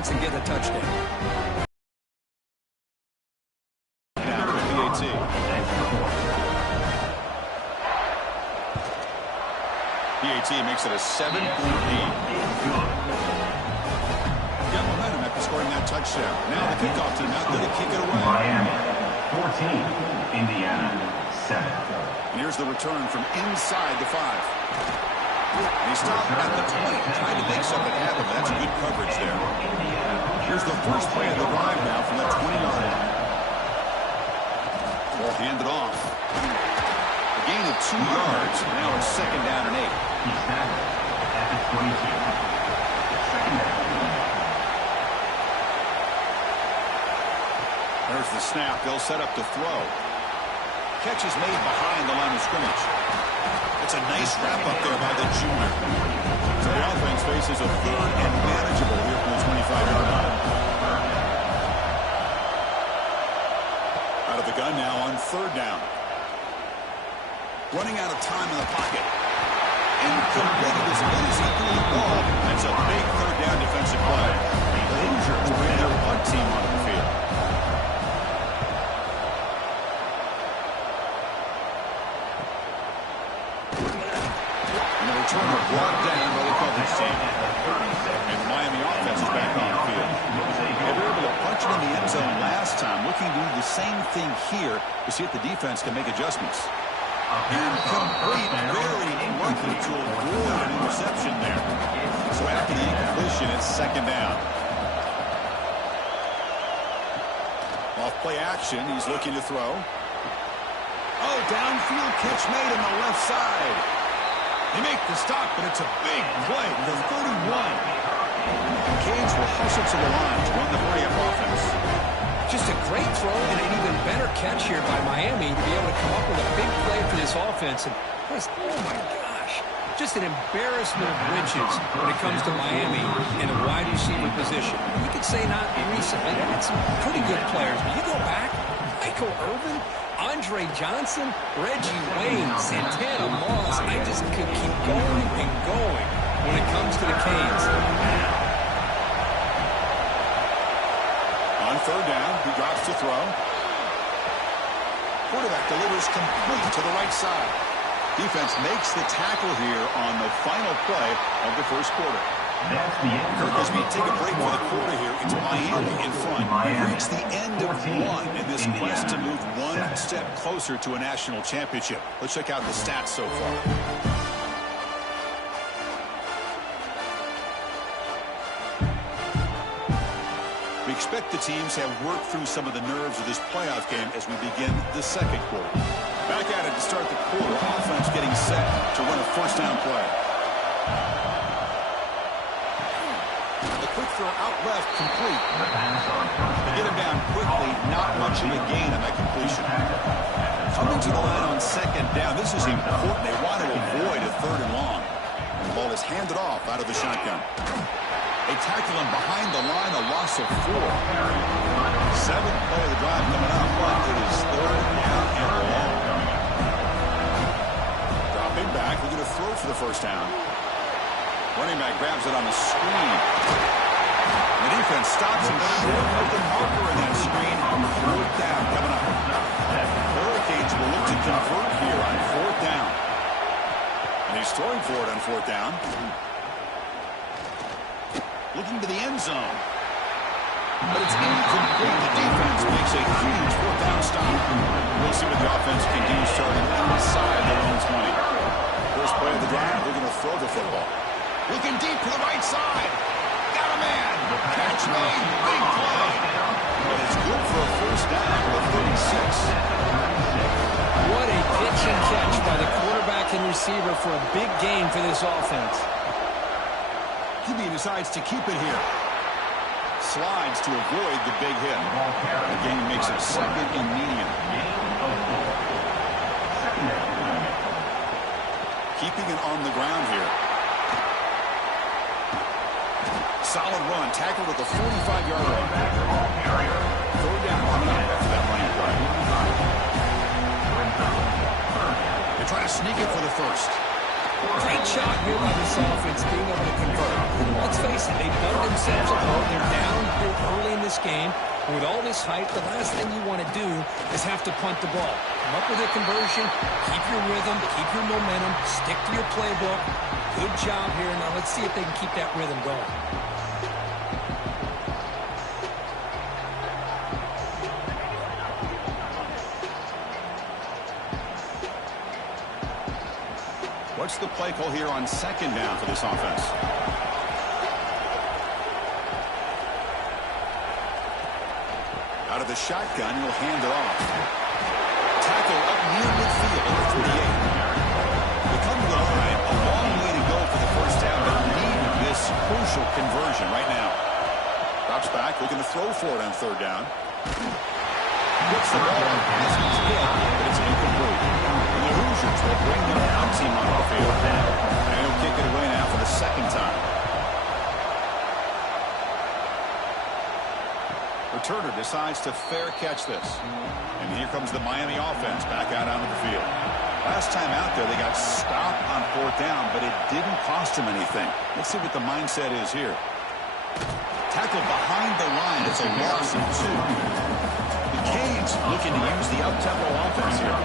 points and get a touchdown. Down to the PAT. PAT makes it a 7-point lead. Got momentum after scoring that touchdown. Now the kickoff team out there to kick it away. Miami 14, Indiana 7. And here's the return from inside the 5. He stopped at the 20, trying to make something happen. That's good coverage there. Here's the first play of the drive now from that 20-yard line. Ball handed off. A gain of 2 yards. Now it's 2nd down and 8. He's snapped at the 22. 2nd down. There's the snap. They'll set up to throw. Catch is made behind the line of scrimmage. It's a nice wrap-up there by the junior. So the offense faces a 3rd and manageable here from the 25-yard line. Out of the gun now on 3rd down. Running out of time in the pocket. And completed as good as he threw the ball. That's a big 3rd down defensive play. The Hoosiers bring their punt team onto the field. Turner brought down by the coverage team. And the Miami offense is back on the field. They were able to punch it in the end zone last time, looking to do the same thing here to see if the defense can make adjustments. And complete, very lucky to avoid an interception there. So after the incompletion, it's 2nd down. Off play action, he's looking to throw. Oh, downfield catch made on the left side. They make the stop, but it's a big play for 31. Canes will hustle to the line to run the hurry-up offense. Just a great throw and an even better catch here by Miami to be able to come up with a big play for this offense. And just, oh my gosh, just an embarrassment of riches when it comes to Miami in a wide receiver position. You could say not recently, they had some pretty good players, but you go back, Michael Irvin, Andre Johnson, Reggie Wayne, Santana Moss. I just could keep going and going when it comes to the Canes. On 3rd down, he drops to throw. Quarterback delivers complete to the right side. Defense makes the tackle here on the final play of the first quarter. Kirk, as we take a break for the quarter here, it's Miami in front. We've reached the end of 1 in this quest to move 1 step closer to a national championship. Let's check out the stats so far. We expect the teams have worked through some of the nerves of this playoff game as we begin the 2nd quarter. Back at it to start the quarter. Offense getting set to run a 1st down play. Quick throw out left, complete. They get him down quickly, not much of a gain on that completion. Coming to the line on 2nd down, this is important. They want to avoid a 3rd and long. The ball is handed off out of the shotgun. They tackle him behind the line, a loss of 4. 7th play of the drive coming up, but it is 3rd down and long. Dropping back, looking to throw for the 1st down. Running back grabs it on the screen. The defense stops him short of the marker in that screen. 4th down coming up. Hurricanes will look to convert here on 4th down. And he's throwing for it on 4th down. Looking to the end zone. But it's incomplete. The defense makes a huge 4th down stop. We'll see what the offense can do starting inside their own 20. First play of the drive, they're going to throw the football. Looking deep to the right side. Got a man. Catch made. Big play. But it's good for a 1st down to the 36. What a pitch and catch by the quarterback and receiver for a big gain for this offense. QB decides to keep it here. Slides to avoid the big hit. The gain makes it 2nd and medium. Keeping it on the ground here. Solid run, tackled at the 45-yard line. 3rd down coming up after that line drive. They try to sneak it for the 1st. Great shot here by this offense being able to convert. Let's face it, they dug themselves a hole. They're down this game. With all this hype, the last thing you want to do is have to punt the ball. Come up with a conversion, keep your rhythm, keep your momentum, stick to your playbook. Good job here. Now let's see if they can keep that rhythm going. What's the play call here on second down for this offense? Out of the shotgun, he'll hand it off. Tackle up near midfield at the 38. They come to the line, a long way to go for the first down, but need this crucial conversion right now. Drops back, looking to throw for it on third down. Gets the ball. This one's hit, but it's incomplete. And the Hoosiers will bring their out team on the field. And he'll kick it away now for the second time. Returner decides to fair catch this. And here comes the Miami offense back out onto the field. Last time out there, they got stopped on fourth down, but it didn't cost them anything. Let's see what the mindset is here. Tackle behind the line. It's a loss of 2. The Canes looking to use the up-tempo offense here.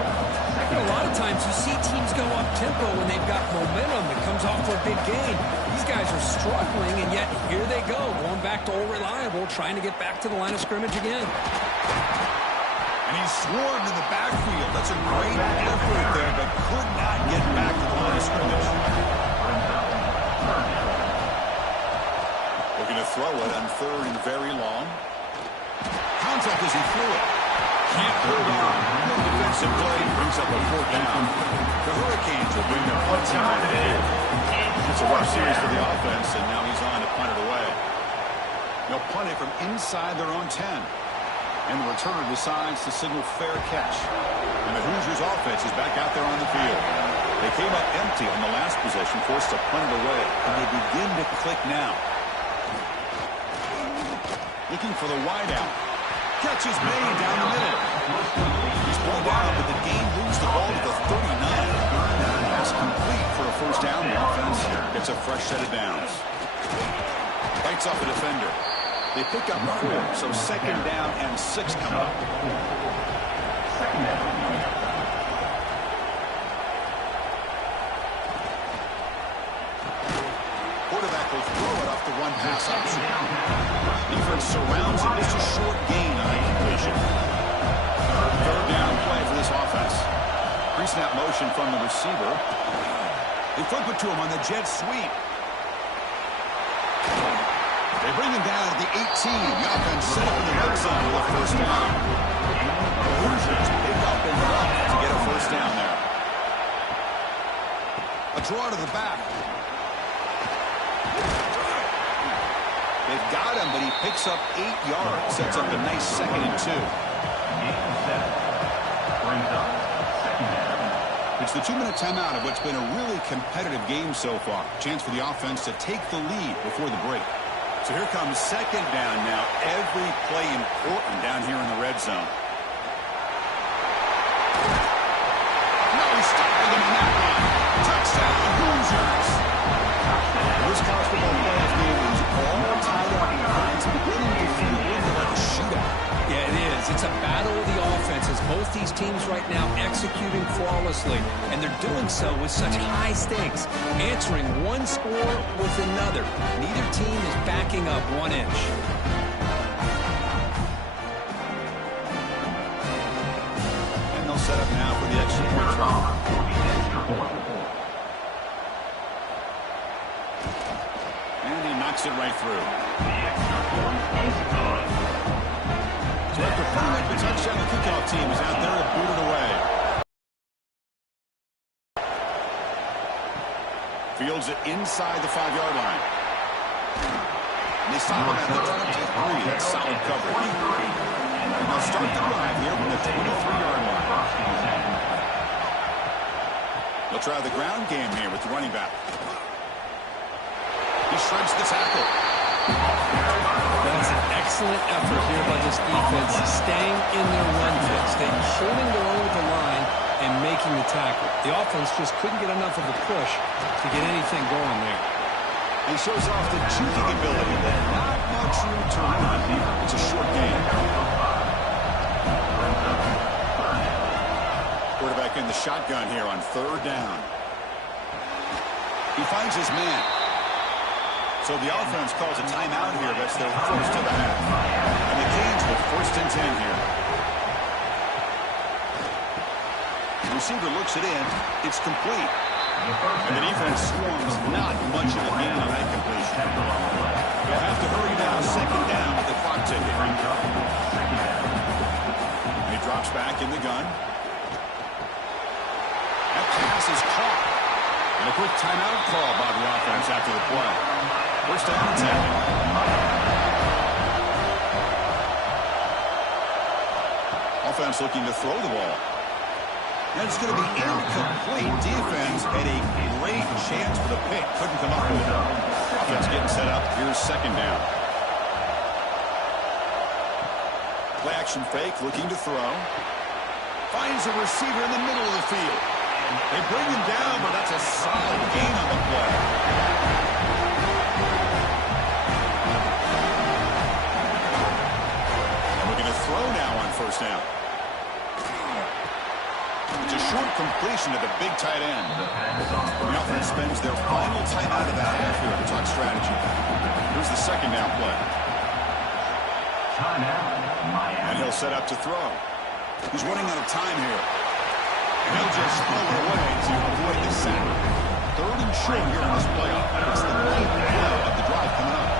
A lot of times you see teams go up-tempo when they've got momentum that comes off for a big gain. These guys are struggling, and yet here they go, going back to old reliable, trying to get back to the line of scrimmage again. And he's swarmed in the backfield. That's a great effort there, but could not get back to the line of scrimmage. Looking to throw it on third and very long. Contact as he threw it. Can't hold on. No defensive play. Brings up a fourth down. The Hurricanes will bring their punt team on the field. It's a rough series for the offense, and now he's on to punt it away. They'll punt it from inside their own 10. And the returner decides to signal fair catch. And the Hoosiers offense is back out there on the field. They came up empty on the last possession, forced to punt it away. And they begin to click now. Looking for the wideout. Catch is made down the middle. He's pulled down, but the game moves the ball to the 39. Pass complete for a first down. The offense gets a fresh set of downs. Bites off a defender. They pick up 4, so second down and 6 coming up. Quarterback will throw it off the run-pass option. Defense surrounds him. It's a short gain on a completion. Third down play for this offense. Pre-snap motion from the receiver. They flip it to him on the jet sweep. They bring him down at the 18. The offense set up in the red zone with a first down. The Hoosiers pick up enough to get a first down there. A draw to the back. They've got him, but he picks up 8 yards. Sets up a nice 2nd and 2. It's the 2-minute timeout of what's been a really competitive game so far. Chance for the offense to take the lead before the break. So here comes second down now. Every play important down here in the red zone. No, he's stopping them on that line. Touchdown, Hoosiers. This college football playoff game is all tied up. It's beginning to feel really like a shootout. Yeah, it is. It's a battle of the offenses. Both these teams right now executing flawlessly, and they're doing so with such high stakes, answering one score with another. Neither team is backing up 1 inch. And they'll set up now for the extra point. And he knocks it right through. So after putting up the touchdown, the kickoff team is out there to boot it away. Fields it inside the 5-yard line. And they stop him at the 23. That's solid coverage. And they'll start the drive here from the 23-yard line. They'll try the ground game here with the running back. He shreds the tackle. That's an excellent effort here by this defense, staying in their run fit, staying holding their own with the line and making the tackle. The offense just couldn't get enough of a push to get anything going there. He shows off the juking ability, but not much room to run. It's a short shotgun here on 3rd down. He finds his man. So the offense calls a timeout here. That's their first of the half. And the Canes with 1st and 10 here. The receiver looks it in. It's complete. And the defense swarms not much of a gain on that completion. They'll have to hurry now. 2nd down with the clock ticking. And he drops back in the gun. That pass is caught. And a quick timeout call by the offense after the play. 1st down and 10. Offense looking to throw the ball. And it's going to be incomplete. Defense had a great chance for the pick. Couldn't come up with it. Offense getting set up. Here's 2nd down. Play action fake, looking to throw. Finds a receiver in the middle of the field. They bring him down, but that's a solid gain on the play. And we're going to throw now on 1st down. It's a short completion to the big tight end. The offense spends their final timeout of the half here to talk strategy. Here's the 2nd down play. And he'll set up to throw. He's running out of time here. And he'll just throw it away to avoid the sack. 3rd and short here in this playoff. It's the 9th play of the drive coming up.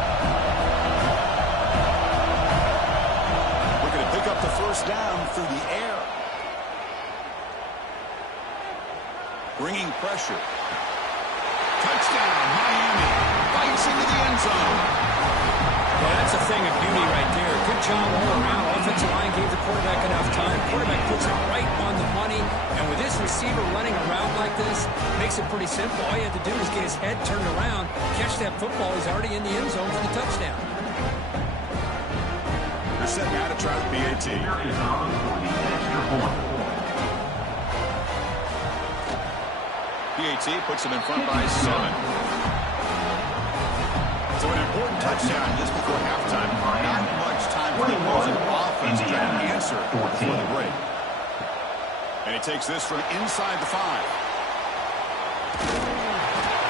We're going to pick up the 1st down through the air. Bringing pressure. Touchdown, Miami. Bites into the end zone. Well, that's a thing of beauty right there. Good job all around. Offensive line gave the quarterback enough time. Quarterback puts it right on the money. And with this receiver running around like this, makes it pretty simple. All you have to do is get his head turned around, catch that football. He's already in the end zone for the touchdown. They're set now to try the PAT. PAT puts him in front by 7. So an important touchdown just before halftime. Not much time for the opposing offense to try to answer before the break. And he takes this from inside the 5.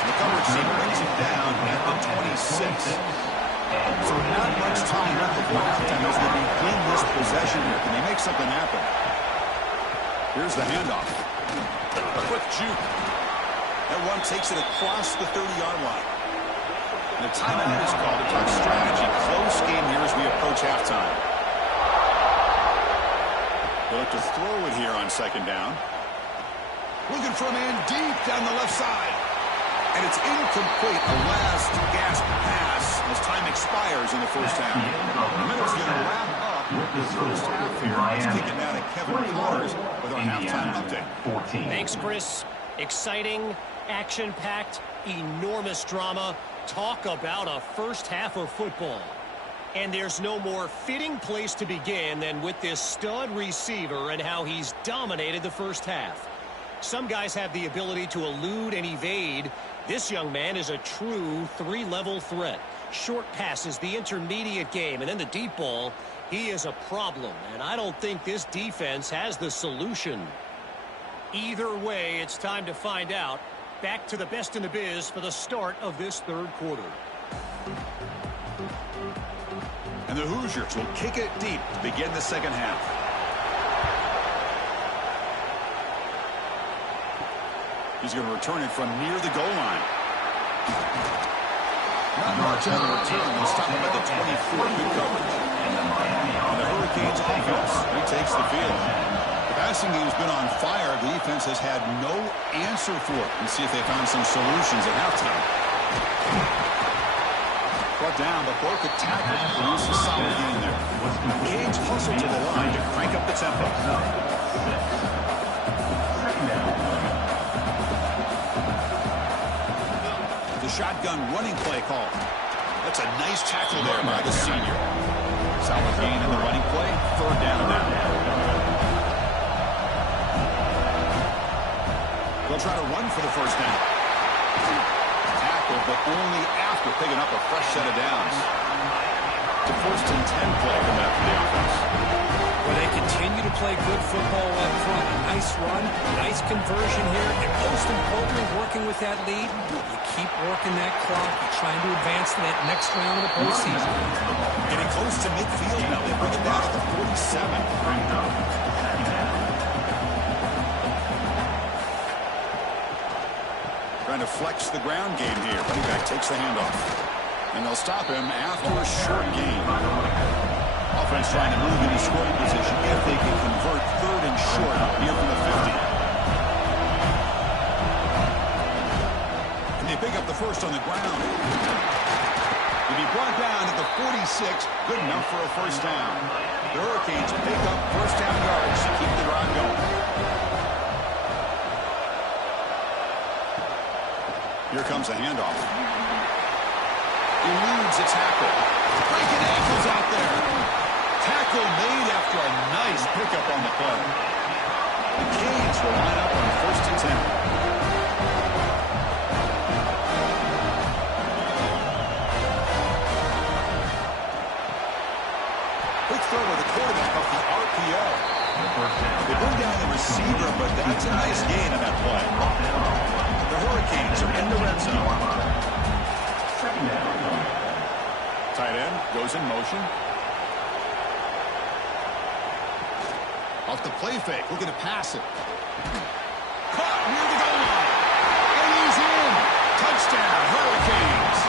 The coverage team brings him down at the 26. So not much time left before halftime as they begin this possession here. Can they make something happen? Here's the handoff. A quick juke. That one takes it across the 30-yard line. And the timeout is called to talk strategy. Close game here as we approach halftime. They'll look to throw it here on 2nd down. Looking for a man deep down the left side. And it's incomplete. A last gasp pass as time expires in the 1st half. The minute's going to wrap up with the 1st half here. Let's kick it now to Kevin Connors with our halftime update. Thanks, Chris. Exciting, action-packed, enormous drama. Talk about a 1st half of football. And there's no more fitting place to begin than with this stud receiver and how he's dominated the 1st half. Some guys have the ability to elude and evade. This young man is a true 3-level threat. Short passes, the intermediate game, and then the deep ball. He is a problem, and I don't think this defense has the solution. Either way, it's time to find out. Back to the best in the biz for the start of this 3rd quarter. And the Hoosiers will kick it deep to begin the 2nd half. He's going to return it from near the goal line. Not much on the return. He's stopped him at the 24. Good coverage. And the Hurricanes offense retakes the field. The passing game's been on fire. The defense has had no answer for it. Let's see if they found some solutions at halftime. Brought down, but broke a tackle. Produce a solid game there. The Canes hustle to the line to crank up the tempo. The shotgun running play call. That's a nice tackle there by the senior. Solid gain in the running play. 3rd down now. They'll try to run for the 1st down. Tackle, but only after picking up a fresh set of downs. The 1st and 10 play coming up for the offense. Well, they continue to play good football up front. A nice run, nice conversion here, and most importantly, working with that lead, you keep working that clock. You're trying to advance to that next round of the postseason. Getting close to midfield now. They bring it down to the 47. Trying to flex the ground game here. Running back takes the handoff. And they'll stop him after a short gain. Offense trying to move into scoring position if they can convert third and short near from the 50. And they pick up the first on the ground. To be brought down at the 46, good enough for a first down. The Hurricanes pick up first down yards to keep the drive going. Here comes a handoff. Eludes a tackle. Breaking ankles out there. Tackle made after a nice pickup on the play. The Canes will line up on first and 10. Quick throw to the quarterback off the RPO. They bring down the receiver, but that's a nice gain on that play. The Hurricanes are in the red zone. Tight end goes in motion. Off the play fake, looking to pass it. Caught near the goal line. And he's in. Touchdown, Hurricanes.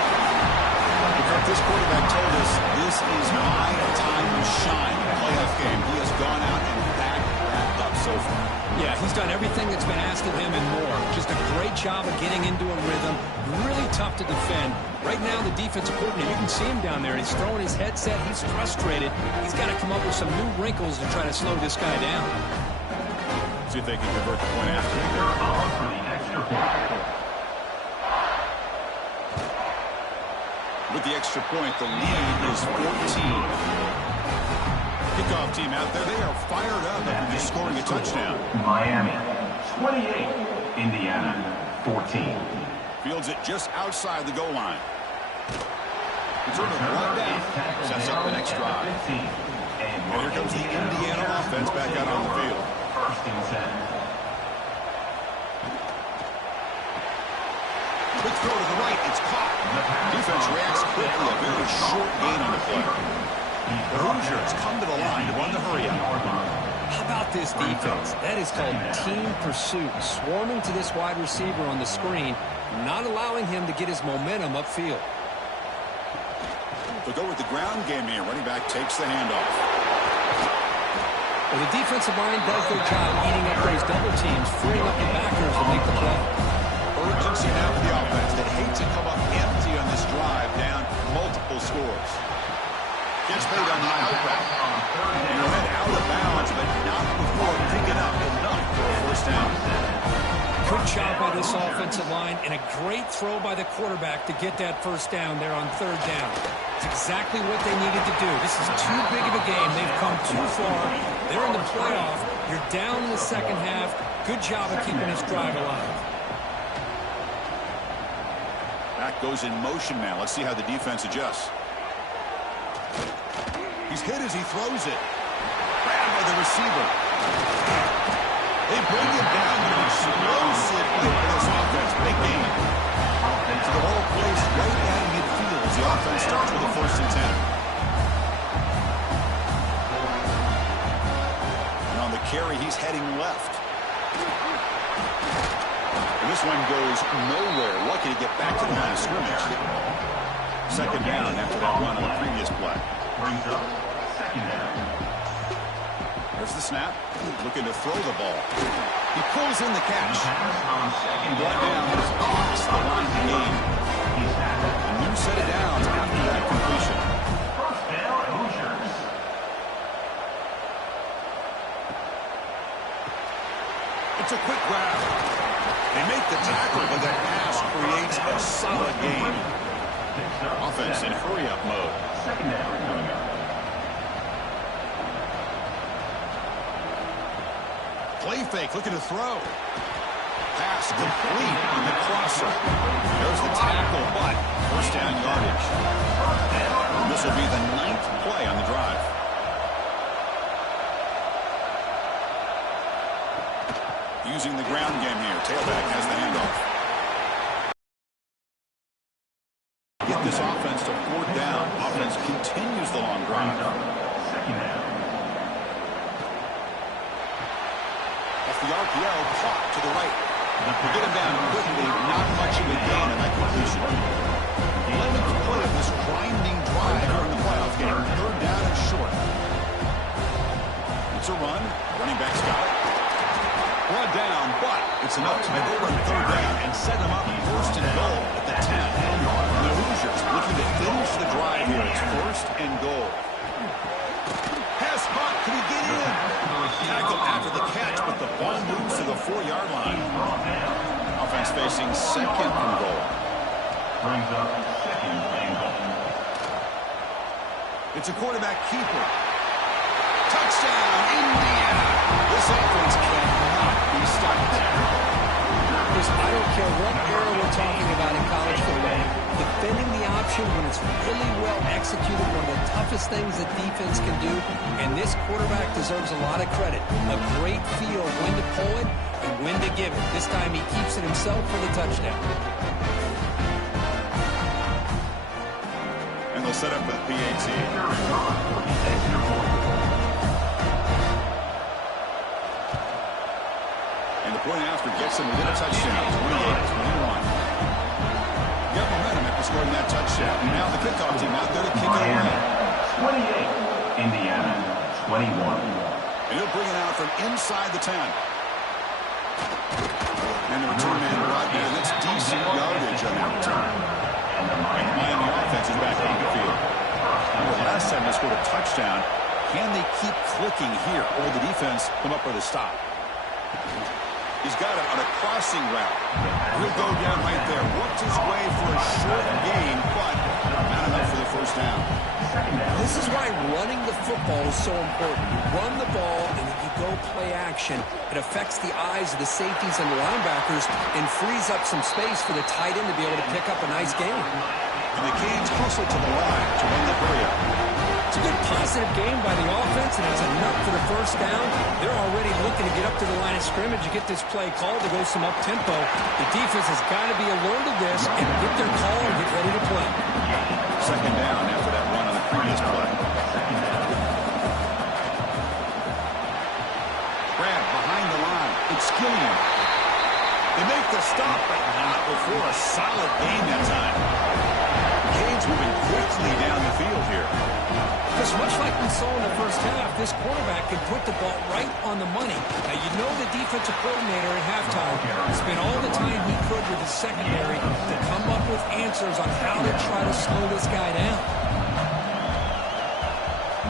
This quarterback told us this is my time to shine. Playoff game. He has gone out and backed that up so far. Yeah, he's done everything that's been asked of him and more. Just a great job of getting into a rhythm. Really tough to defend. Right now, the defensive coordinator, you can see him down there. He's throwing his headset. He's frustrated. He's got to come up with some new wrinkles to try to slow this guy down. See if they can convert the point after. With the extra point, the lead is 14. Kickoff team out there, they are fired up after just scoring a touchdown. Miami, 28. Indiana, 14. Fields it just outside the goal line. Return of one down. Sets up the next drive. And here comes the Indiana offense back out on the field. First and 10. Quick throw to the right. It's caught. Defense reacts quickly. A very short gain on the play. The Hoosiers come to the line to run the hurry up. How about this defense? That is called team pursuit. Swarming to this wide receiver on the screen, not allowing him to get his momentum upfield. They'll go with the ground game here. Running back takes the handoff. Well, the defensive line does their job eating up those double teams, freeing up the backers to make the play. Urgency now for the offense. They hate to come up empty on this drive, down multiple scores. Gets made on the outback. And he'll head out of bounds, but not before picking up enough for a first down. Good job by this offensive line, and a great throw by the quarterback to get that first down there on third down. It's exactly what they needed to do. This is too big of a game. They've come too far. They're in the playoff. You're down in the second half. Good job of keeping this drive alive. Back goes in motion now. Let's see how the defense adjusts. He's hit as he throws it. Grabbed by the receiver. They bring him down with an explosive play for this offense. Big game. So the whole place right at midfield as the offense starts with a first and 10. And on the carry, he's heading left. And this one goes nowhere. Lucky to get back to the line of scrimmage. Second down after that run on the previous play. Brings up second down. There's the snap. Looking to throw the ball. He pulls in the catch. On second Brought down just across the line of the game. A new set of downs after that completion. First down, Hoosiers. It's a quick grab. They make the tackle, but that pass creates a solid gain. Offense in hurry-up mode. Second down coming up. Play fake, looking to throw. Pass complete on the crosser. There's the tackle, but first down yardage. This will be the 9th play on the drive. using the ground game here. Tailback has the handoff. Get this offense to 4th down. Offense continues the long drive. Off the RPO, caught to the right. To get him down quickly, not much of a gain in that completion. 11th play of this grinding drive here in the playoff game. 3rd down and short. It's a run. Running back's got it. Brought down, but it's enough to make over 3rd down and set them up 1st and goal at the 10. And the Hoosiers looking to finish the drive here. It's 1st and goal. Pass caught. Can he get in? Tackle after the catch, but the ball moves to the 4-yard line. Offense facing 2nd and goal. Brings up 2nd and goal. It's a quarterback keeper. Touchdown, Indiana. This offense cannot be stopped. I don't care what era we're talking about in college football. Defending the option when it's really well executed, one of the toughest things that defense can do, and this quarterback deserves a lot of credit. A great feel of when to pull it and when to give it. This time he keeps it himself for the touchdown. And they'll set up with PAT. And the point after gets him within a touchdown, 28-21. Got momentum after scoring that touchdown. And now the kickoff team out there to kick it away. 28, Indiana, 21. And he'll bring it out from inside the 10. And the return man right there. That's decent yardage on that return. And the Miami offense is back on the field. Well, last time they scored a touchdown. Can they keep clicking here? Or the defense come up with a stop? He's got it on a crossing route. He'll go down right there. Worked his way for a short gain, but not enough for the 1st down. This is why running the football is so important. You run the ball, and then you go play action. It affects the eyes of the safeties and the linebackers and frees up some space for the tight end to be able to pick up a nice gain. And the Canes hustle to the line to run the hurry-up. It's a good positive game by the offense, and it's enough for the 1st down. They're already looking to get up to the line of scrimmage and get this play called to go some up-tempo. The defense has got to be alert of this and get their call and get ready to play. 2nd down after that run on the previous play. Brad behind the line. It's Gilliam. They make the stop, but not before a solid gain that time. Canes moving quickly down the field here. Because much like we saw in the 1st half, this quarterback can put the ball right on the money. Now, you know the defensive coordinator at halftime spent all the time he could with his secondary to come up with answers on how to try to slow this guy down.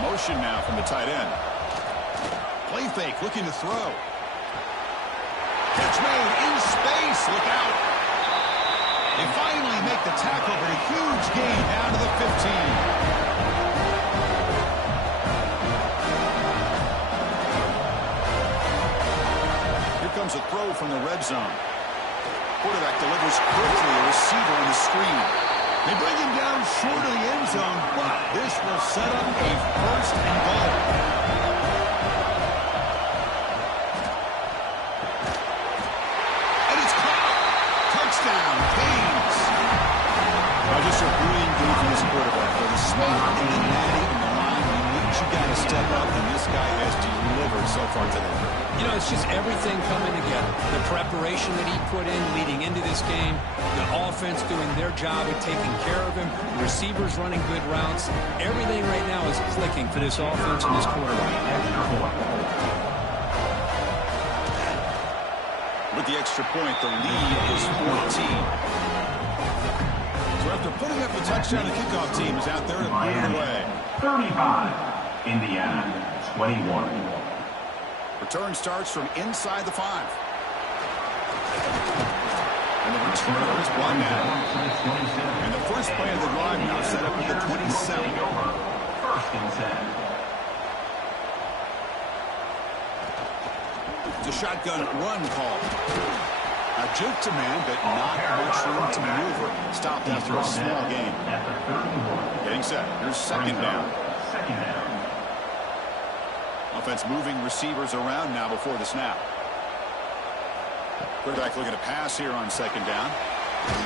Motion now from the tight end. Play fake, looking to throw. Catch made in space. Look out. They finally make the tackle, but a huge gain down to the 15. Comes a throw from the red zone. Quarterback delivers quickly, a receiver on the screen. They bring him down short of the end zone, but this will set up a 1st and goal. And it's caught. Touchdown, Canes. Just a brilliant game for this quarterback. For the smart and the natty and the line, you got to step up, and this guy has delivered so far today. You know, it's just everything coming together. The preparation that he put in leading into this game, the offense doing their job of taking care of him, the receivers running good routes. Everything right now is clicking for this offense and this quarterback. With the extra point, the lead is 14. So after putting up the touchdown, the kickoff team is out there to put it away. 35, Indiana, 21. Return starts from inside the 5. And the return is one now. And the first play of the drive now set up at the 27. 1st and 10. It's a shotgun run call. A juke to man, but not much room to maneuver. Stopped after a small gain. Getting set. Here's 2nd down. Offense moving receivers around now before the snap. Quarterback looking to pass here on second down.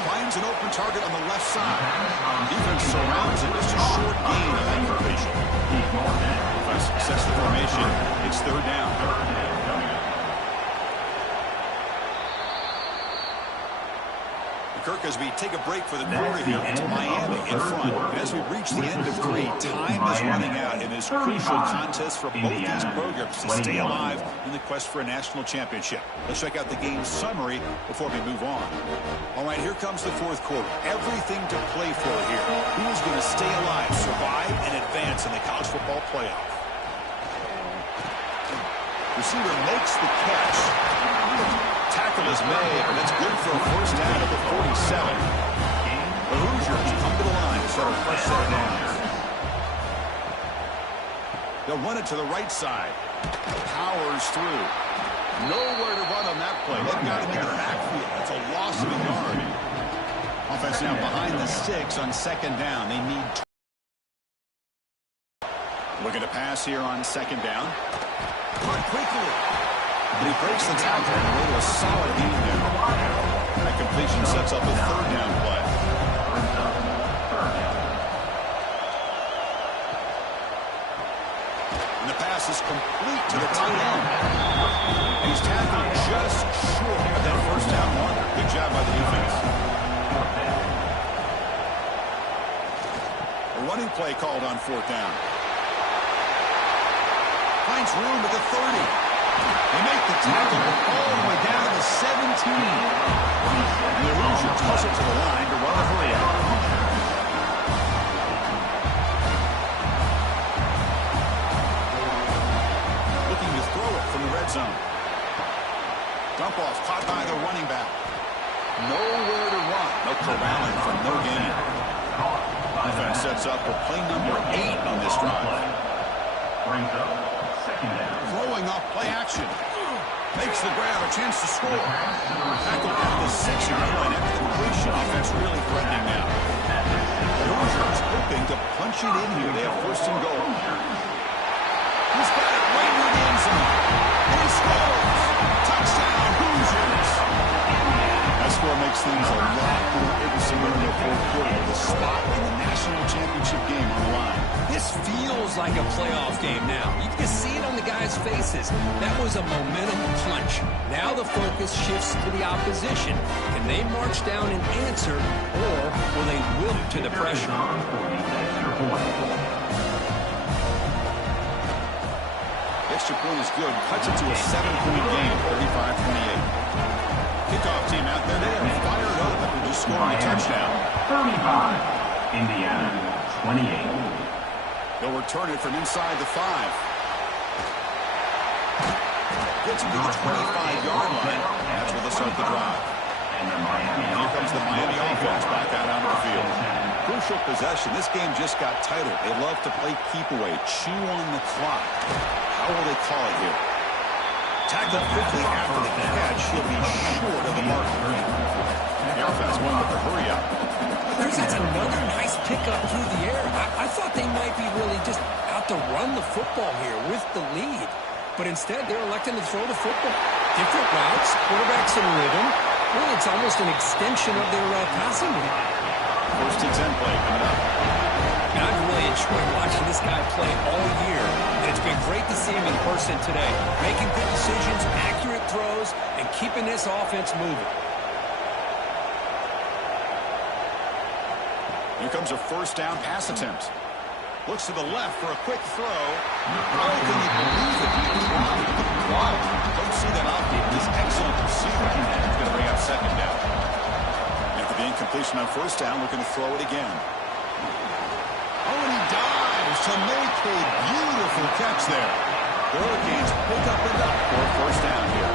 Finds an open target on the left side. Defense surrounds it. Just a short gain on that completion. Defense sets the formation. It's third down. Kirk, as we take a break for the quarter here, it's Miami in front. And as we reach the end of 3, time is running out in this crucial contest for both these programs to stay alive in the quest for a national championship. Let's check out the game summary before we move on. All right, here comes the fourth quarter. Everything to play for here. Who is going to stay alive, survive, and advance in the college football playoff? Receiver makes the catch. Tackle is made, but that's good for a first down at the 47. The Hoosiers come to the line to start a fresh set of downs. They'll run it to the right side. Powers through. Nowhere to run on that play. They've got him in the backfield. That's a loss of a yard. Offense now behind the sticks on second down. They need... Looking to pass here on second down. Caught quickly. And he breaks the tackle and a little solid gain there. That completion sets up a third down play. And the pass is complete to the tight end. He's tackled just short of that first down marker. Good job by the defense. A running play called on fourth down. Finds room at the 30. They make the tackle all the way down to the 17. And the Hoosiers toss it to the line to run a hurry out. Looking to throw it from the red zone. Dump off caught by the running back. Nowhere to run. No corralling for no gain. Offense sets up for play number 8 on this drive. Brings up second down. Throwing off play action. Makes the grab, a chance to score. Tackled at the 6-yard line after the completion. Offense really threatening now. The Hoosiers hoping to punch it in here. They have first and goal. He's got it right near the end zone. And he scores. Touchdown, Hoosiers. That score makes things a lot more interesting in the fourth quarter. The spot in the national championship game on the line. This feels like a playoff game now. You can see it on the guys' faces. That was a momentum punch. Now the focus shifts to the opposition. Can they march down and answer, or will they wilt to the pressure? Extra point is good. Cuts it to a 7-point game, 35-28. Kickoff team out there. They are fired up after just scoring a touchdown. 35, Indiana, 28. They'll return it from inside the 5. Gets him to the 25-yard line. That's where they'll start the drive. And here comes the Miami offense back out onto the field. Crucial possession. This game just got tighter. They love to play keep away, chew on the clock. How will they call it here? Tackled quickly after the catch. He'll be short of the mark. The offense won with the hurry up. That's another nice pickup through the air. I thought they might be really just out to run the football here with the lead. But instead, they're electing to throw the football. Different routes, quarterbacks in rhythm. Really, it's almost an extension of their passing game. First and 10 play coming up. And I've really enjoyed watching this guy play all year. And it's been great to see him in person today. Making good decisions, accurate throws, and keeping this offense moving. Here comes a first down pass attempt. Looks to the left for a quick throw. Oh, can you believe it? Wow. Don't see that often. This excellent receiver. He's going to bring up second down. After the incompletion on first down, looking to throw it again. Oh, and he dives to make a beautiful catch there. The Hurricanes pick up enough for a first down here.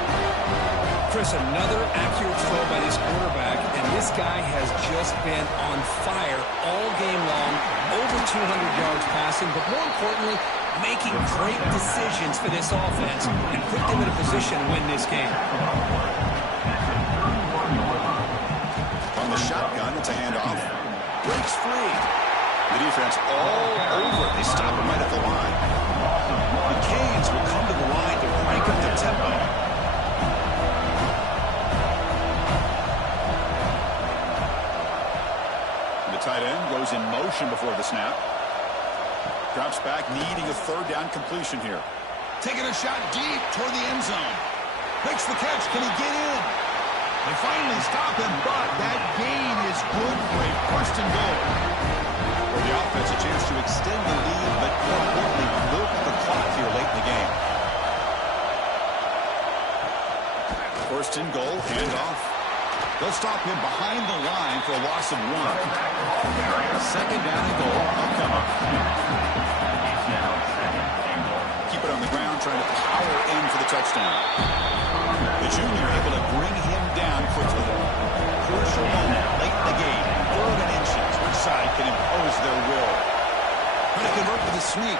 Chris, another accurate throw by this quarterback, and this guy has just been on fire all game long, over 200 yards passing, but more importantly, making great decisions for this offense and put them in a position to win this game. On the shotgun, it's a handoff. Breaks free. The defense all over. They stop him right at the line. The Canes will come to the line to break up the tempo. before the snap. Drops back, needing a third down completion here. Taking a shot deep toward the end zone. Makes the catch. Can he get in? They finally stop him, but that gain is good for a first and goal. For the offense, a chance to extend the lead, but more importantly, milk the clock here late in the game. First and goal, handoff. They'll stop him behind the line for a loss of 1. Second down and goal. Upcoming. Keep it on the ground, trying to power in for the touchdown. The junior able to bring him down quickly. Crucial moment late in the game. 3rd and inches. Which side can impose their will? Trying to convert with a sneak.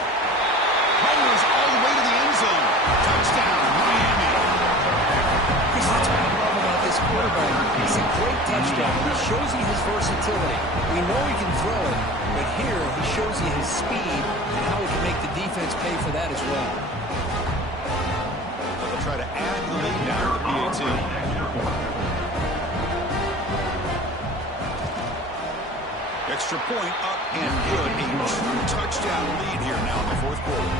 Hungers all the way to the end zone. Touchdown, Miami. That's what I love about this quarterback. It's a great touchdown. He shows you his versatility. We know he can throw it, but here he shows you his speed and how he can make the defense pay for that as well. They'll try to add the lead now to the PAT. Extra point up and good. A 2-touchdown lead here now in the 4th quarter.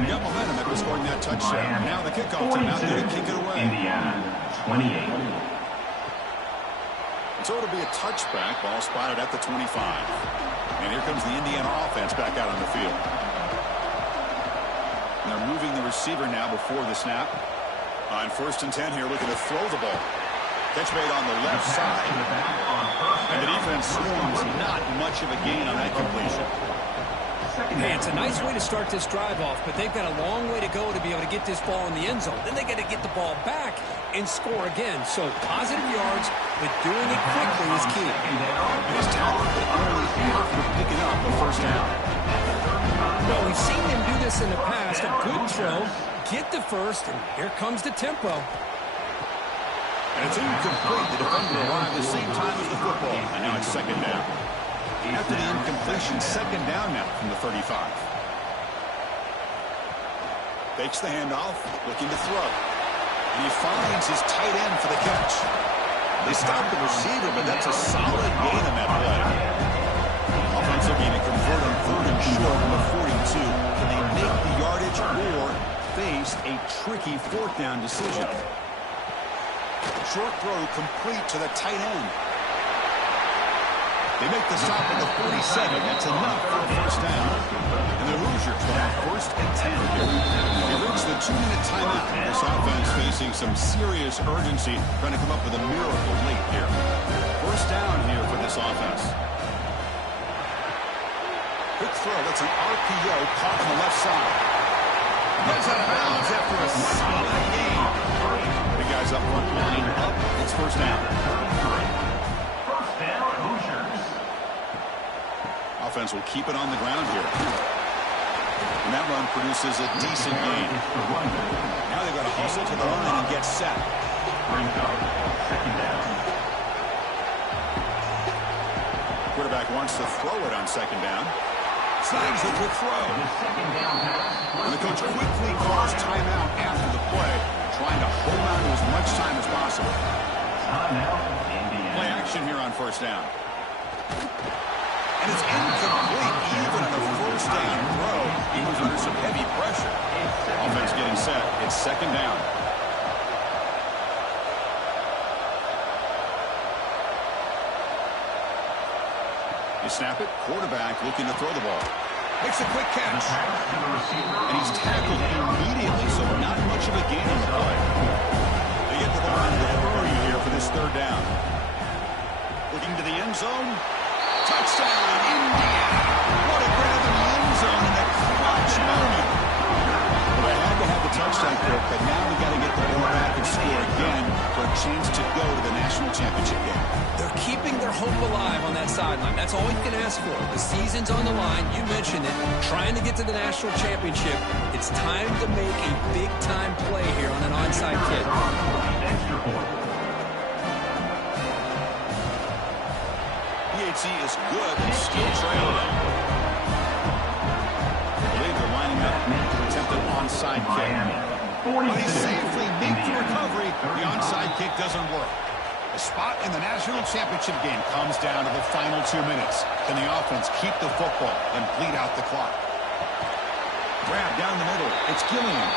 You got momentum after scoring that touchdown. Now the kickoff team out there to kick it away. Indiana, 28. So it'll be a touchback. Ball spotted at the 25. And here comes the Indiana offense back out on the field. And they're moving the receiver now before the snap. On 1st and 10 here, looking to throw the ball. Catch made on the left side. And the defense swarms. Not much of a gain on that completion. Hey, it's a nice way to start this drive off, but they've got a long way to go to be able to get this ball in the end zone. Then they got to get the ball back and score again. So positive yards, but doing it quickly is key. And his talent only after picking up a first down. Well, we've seen them do this in the past. A good throw, get the first, and here comes the tempo. And it's incomplete. The defender arrived the same time as the football. And now it's second down. After the incompletion, second down now from the 35. Fakes the handoff, looking to throw. And he finds his tight end for the catch. They stop the receiver, but that's a solid gain on that play. Offense looking to convert on 3rd and short on the 42. Can they make the yardage or face a tricky 4th down decision? Short throw complete to the tight end. They make the stop at the 47. That's enough for a first down. And the Hoosiers will have 1st and 10 here. They reach the 2-minute timeout. This offense facing some serious urgency, trying to come up with a miracle late here. First down here for this offense. Quick throw. That's an RPO caught on the left side. Gets out of bounds after a solid gain. The guys up front line up. It's first down. Offense will keep it on the ground here. And that run produces a decent gain. Now they've got to hustle to the line and get set. Second down. Quarterback wants to throw it on second down. Snags the quick throw. And the coach quickly calls timeout after the play, trying to hold on to as much time as possible. Play action here on first down. And it's incomplete even on the first down throw. He was under some heavy pressure. Offense getting set. It's second down. You snap it. Quarterback looking to throw the ball. Makes a quick catch. And he's tackled immediately, so not much of a gain on the play. They get to the line of the throw here for this third down. Looking to the end zone. Touchdown, Indiana. What a grab in the end zone in a clutch moment. Well, they had to have the touchdown quick, but now we got to get the ball back and score again for a chance to go to the national championship game. They're keeping their hope alive on that sideline. That's all you can ask for. The season's on the line. You mentioned it. Trying to get to the national championship. It's time to make a big-time play here on an onside kick. PAT is good and still trailing. I believe they're lining up to attempt an onside kick. But he safely makes the recovery. The onside kick doesn't work. The spot in the national championship game comes down to the final 2 minutes. Can the offense keep the football and bleed out the clock? Grab down the middle. It's Gillian.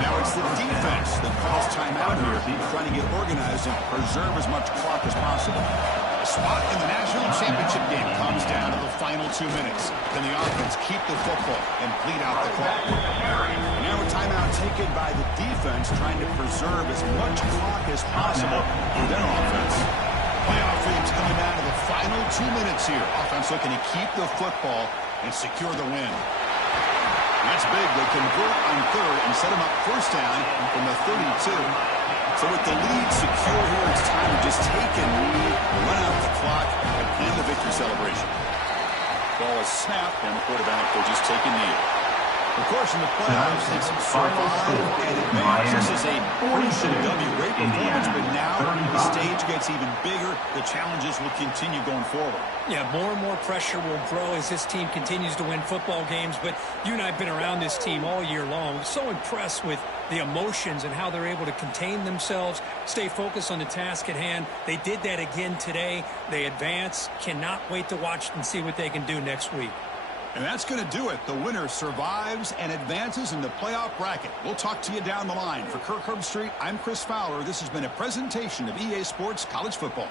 Now it's the defense that calls timeout here, trying to get organized and preserve as much clock as possible. The spot in the national championship game comes down to the final 2 minutes. Can the offense keep the football and bleed out the clock? Now a timeout taken by the defense, trying to preserve as much clock as possible for their offense. Playoff games coming down to the final 2 minutes here. Offense looking to keep the football and secure the win. That's big. They convert on third and set him up first down from the 32. So with the lead secure here, it's time to just take a knee, run out the clock, and plan the victory celebration. Ball is snapped, and the quarterback will just take a knee. Of course, in the playoffs, it's survive and advance. This is a W. Great performance, but now the stage gets even bigger. The challenges will continue going forward. Yeah, more and more pressure will grow as this team continues to win football games. But you and I have been around this team all year long. So impressed with the emotions and how they're able to contain themselves, stay focused on the task at hand. They did that again today. They advance. Cannot wait to watch and see what they can do next week. And that's going to do it. The winner survives and advances in the playoff bracket. We'll talk to you down the line. For Kirk Herbstreit, I'm Chris Fowler. This has been a presentation of EA Sports College Football.